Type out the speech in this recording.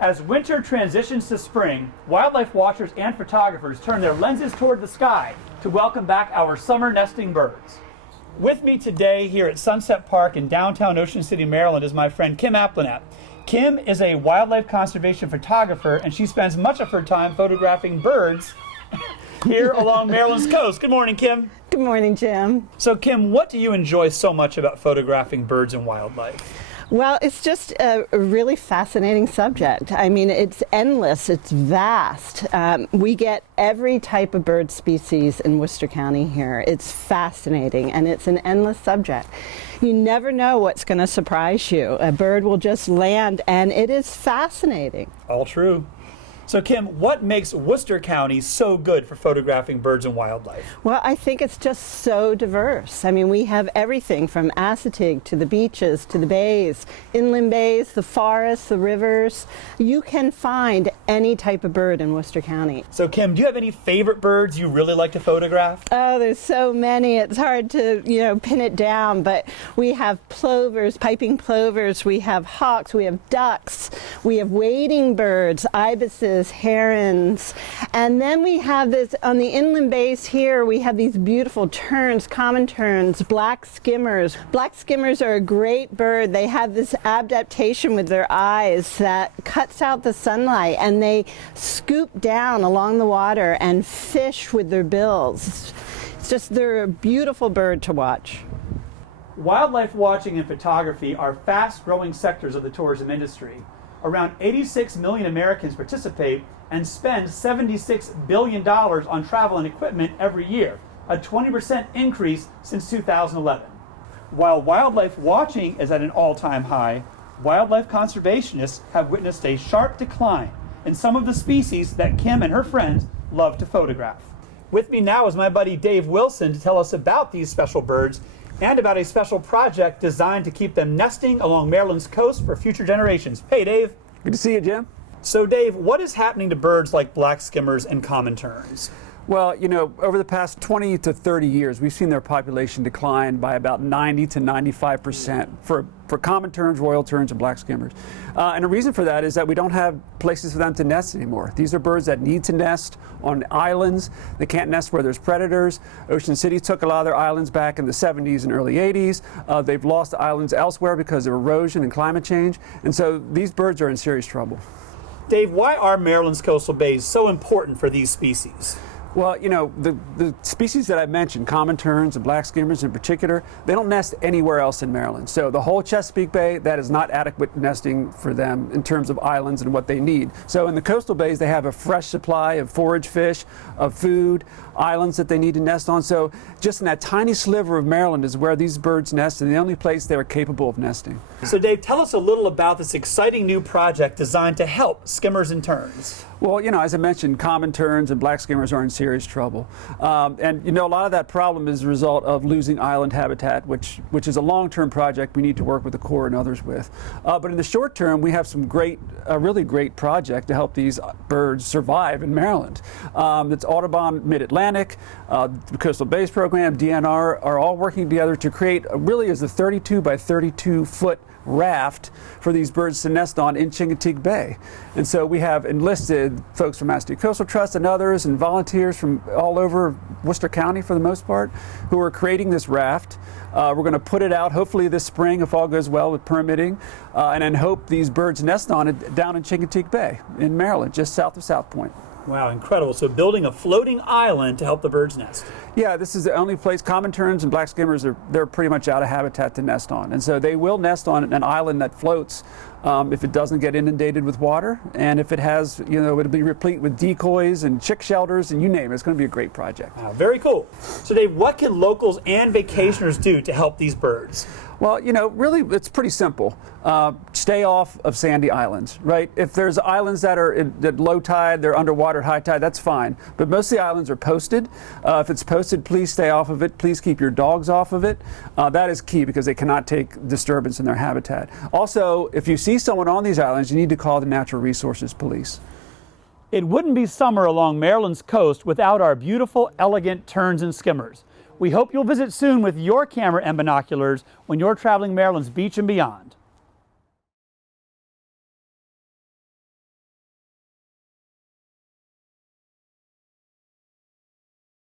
As winter transitions to spring, wildlife watchers and photographers turn their lenses toward the sky to welcome back our summer nesting birds. With me today here at Sunset Park in downtown Ocean City, Maryland is my friend Kim Aplenap. Kim is a wildlife conservation photographer, and she spends much of her time photographing birds here along Maryland's coast. Good morning, Kim. Good morning, Jim. So, Kim, what do you enjoy so much about photographing birds and wildlife? Well, it's just a really fascinating subject. I mean, it's endless, it's vast. We get every type of bird species in Worcester County here. It's fascinating, and it's an endless subject. You never know what's going to surprise you. A bird will just land, and it is fascinating. All true. So, Kim, what makes Worcester County so good for photographing birds and wildlife? Well, I think it's just so diverse. I mean, we have everything from Assateague to the beaches, to the bays, inland bays, the forests, the rivers. You can find any type of bird in Worcester County. So, Kim, do you have any favorite birds you really like to photograph? Oh, there's so many. It's hard to, pin it down, but we have plovers, piping plovers, we have hawks, we have ducks, we have wading birds, ibises, herons, and then we have this on the inland bays here. We have these beautiful terns, common terns, black skimmers. Black skimmers are a great bird. They have this adaptation with their eyes that cuts out the sunlight, and they scoop down along the water and fish with their bills. They're a beautiful bird to watch. Wildlife watching and photography are fast-growing sectors of the tourism industry. Around 86 million Americans participate and spend $76 billion on travel and equipment every year, a 20% increase since 2011. While wildlife watching is at an all-time high, wildlife conservationists have witnessed a sharp decline in some of the species that Kim and her friends love to photograph. With me now is my buddy Dave Wilson to tell us about these special birds and about a special project designed to keep them nesting along Maryland's coast for future generations. Hey, Dave. Good to see you, Jim. So, Dave, what is happening to birds like black skimmers and common terns? Well, over the past 20 to 30 years, we've seen their population decline by about 90 to 95% for common terns, royal terns, and black skimmers. And the reason for that is that we don't have places for them to nest anymore. These are birds that need to nest on islands. They can't nest where there's predators. Ocean City took a lot of their islands back in the 70s and early 80s. They've lost islands elsewhere because of erosion and climate change. And so these birds are in serious trouble. Dave, why are Maryland's coastal bays so important for these species? Well, the species that I mentioned, common terns and black skimmers in particular, they don't nest anywhere else in Maryland. So the whole Chesapeake Bay, that is not adequate nesting for them in terms of islands and what they need. So in the coastal bays, they have a fresh supply of forage fish, of food, islands that they need to nest on. So just in that tiny sliver of Maryland is where these birds nest, and the only place they are capable of nesting. So Dave, tell us a little about this exciting new project designed to help skimmers and terns. Well, as I mentioned, common terns and black skimmers are in serious trouble. And a lot of that problem is a result of losing island habitat, which is a long-term project we need to work with the Corps and others with. But in the short term, we have some really great project to help these birds survive in Maryland. It's Audubon Mid-Atlantic, the Coastal Bays Program, DNR are all working together to create really is a 32 by 32 foot raft for these birds to nest on in Chincoteague Bay. And so we have enlisted folks from Massachusetts Coastal Trust and others and volunteers from all over Worcester County for the most part who are creating this raft. We're going to put it out hopefully this spring if all goes well with permitting and then hope these birds nest on it down in Chincoteague Bay in Maryland, just south of South Point. Wow, incredible. So building a floating island to help the birds nest. Yeah, this is the only place. Common terns and black skimmers, they're pretty much out of habitat to nest on. And so they will nest on an island that floats if it doesn't get inundated with water. And if it has, it'll be replete with decoys and chick shelters and you name it. It's going to be a great project. Wow, very cool. So Dave, what can locals and vacationers do to help these birds? Well, really, it's pretty simple. Stay off of sandy islands, right? If there's islands that are at low tide, they're underwater at high tide, that's fine. But most of the islands are posted. If it's posted, please stay off of it. Please keep your dogs off of it. That is key because they cannot take disturbance in their habitat. Also, if you see someone on these islands, you need to call the Natural Resources Police. It wouldn't be summer along Maryland's coast without our beautiful, elegant terns and skimmers. We hope you'll visit soon with your camera and binoculars when you're traveling Maryland's beach and beyond.